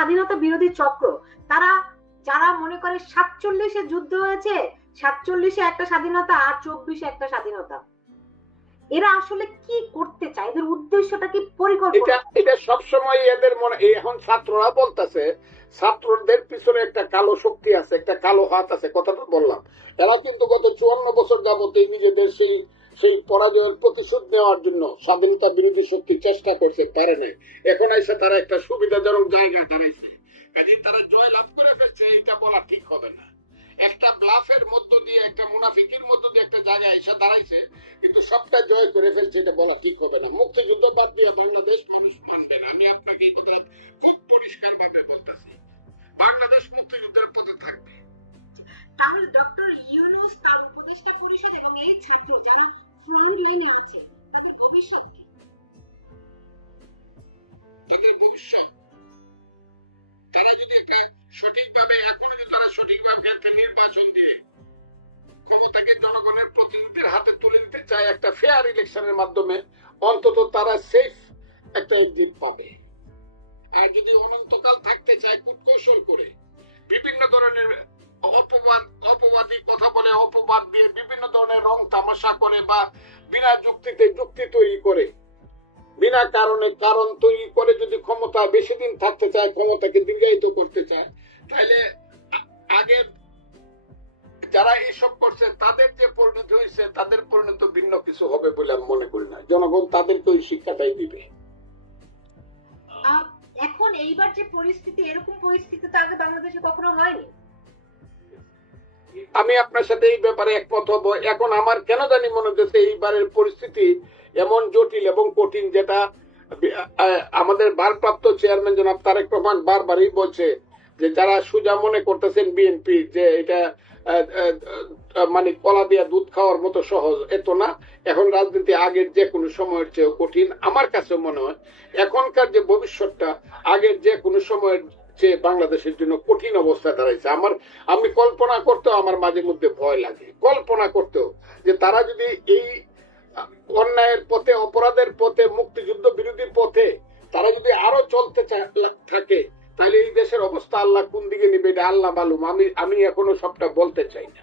স্বাধীনতা বিরোধী চক্র। তারা, যারা মনে করে সাতচল্লিশে যুদ্ধ হয়েছে, সাতচল্লিশে একটা স্বাধীনতা আর চব্বিশে একটা স্বাধীনতা। এরা আসলে কি করতে চায়? এদের উদ্দেশ্যটা কি পরিকল্পনা? এটা সবসময় এদের মনে এখন ছাত্ররা বলতেছে, ছাত্রদের পিছনে একটা কালো শক্তি আছে, একটা কালো হাত আছে, কথাটা বললাম। এরা কিন্তু গত চুয়ান্ন বছর যাবতে নিজেদের সেই সেই পরাজয়ের প্রতিশোধ নেওয়ার জন্য স্বাধীনতা বিরোধী শক্তি চেষ্টা করছে, পারে নাই। এখন এসে তারা একটা সুবিধাজনক জায়গায় দাঁড়াইছে। কাজে তারা জয় লাভ করে ফেলছে, এটা বলা ঠিক হবে না। একটা ব্লাফের মধ্য দিয়ে, একটা মুনাফিকের মধ্য দিয়ে একটা জায়গায় এসে দাঁড়াইছে, কিন্তু সবটা জয় করে ফেলছে, এটা বলা ঠিক হবে না। মুক্তিযুদ্ধ বাদ দিয়ে বাংলাদেশ মানুষ মানবে না। আমি আপনাকে এই কথাটা খুব পরিষ্কার ভাবে বলতেছি। বাংলাদেশ মুক্তিযুদ্ধের পথে থাকবে। তাহলে ডক্টর ইউনুস তার উপদেষ্টা পরিষদ এবং এই ছাত্র যারা ফ্রন্ট লাইনে আছে, তাদের ভবিষ্যৎ? তাদের ভবিষ্যৎ তারা যদি সঠিকভাবে যদি তারা সঠিকভাবে নির্বাচন দিয়ে ক্ষমতাকে জনগণের হাতে তুলে দিতে চায় একটা ফেয়ার ইলেকশনের মাধ্যমে, অন্তত তারা সেফ একটা এক্সিট পাবে আর যদি অনন্তকাল থাকতে চায় কূটকৌশল করে, বিভিন্ন ধরনের অপবাদ অপবাদী কথা বলে অপবাদ দিয়ে বিভিন্ন ধরনের রং তামাশা করে বা বিনা যুক্তিতে যুক্তি তৈরি করে। বিনা কারণে কারণ তৈরি করে যদি ক্ষমতা বেশি দিন থাকতে চায়, ক্ষমতাকে দীর্ঘায়িত করতে চায় তাহলে আগের যারা এইসব করছে, তাদের যে পরিণতি হয়েছে তাদের পরিণত ভিন্ন কিছু হবে বলে আমি মনে করি না। জনগণ তাদেরকে ওই শিক্ষাটাই দিবে। এখন এইবার যে পরিস্থিতি, এরকম পরিস্থিতি তো আগে বাংলাদেশে কখনো হয়নি। আমি আপনার সাথে এই ব্যাপারে একমত হব। এখন আমার কেন জানি মনে হচ্ছে এইবারের পরিস্থিতি এমন জটিল এবং কঠিন যেটা আমাদের ভারপ্রাপ্ত চেয়ারম্যান জনাব তারেক রহমান বারবারই বলছে যে যারা সুজা মনে করতেছেন বিএনপি যে এটা মানে কলা দিয়া দুধ খাওয়ার মতো সহজ। এত না, এখন রাজনীতি আগের যে কোনো সময়ের চেয়ে কঠিন, আমার কাছে মনে হয়। এখনকার যে ভবিষ্যৎটা আগের যে কোনো সময়ের চেয়ে বাংলাদেশের জন্য কঠিন অবস্থা দাঁড়াইছে। আমার আমি কল্পনা করতেও আমার মাঝে মধ্যে ভয় লাগে। কল্পনা করতেও যে তারা যদি এই অন্যায়ের পথে, অপরাধের পথে, মুক্তিযুদ্ধ বিরোধী পথে তারা যদি আরও চলতে থাকে, তাহলে এই দেশের অবস্থা আল্লাহ কোন দিকে নিবে, এটা আল্লাহ মালুম। আমি আমি এখনও সবটা বলতে চাই না।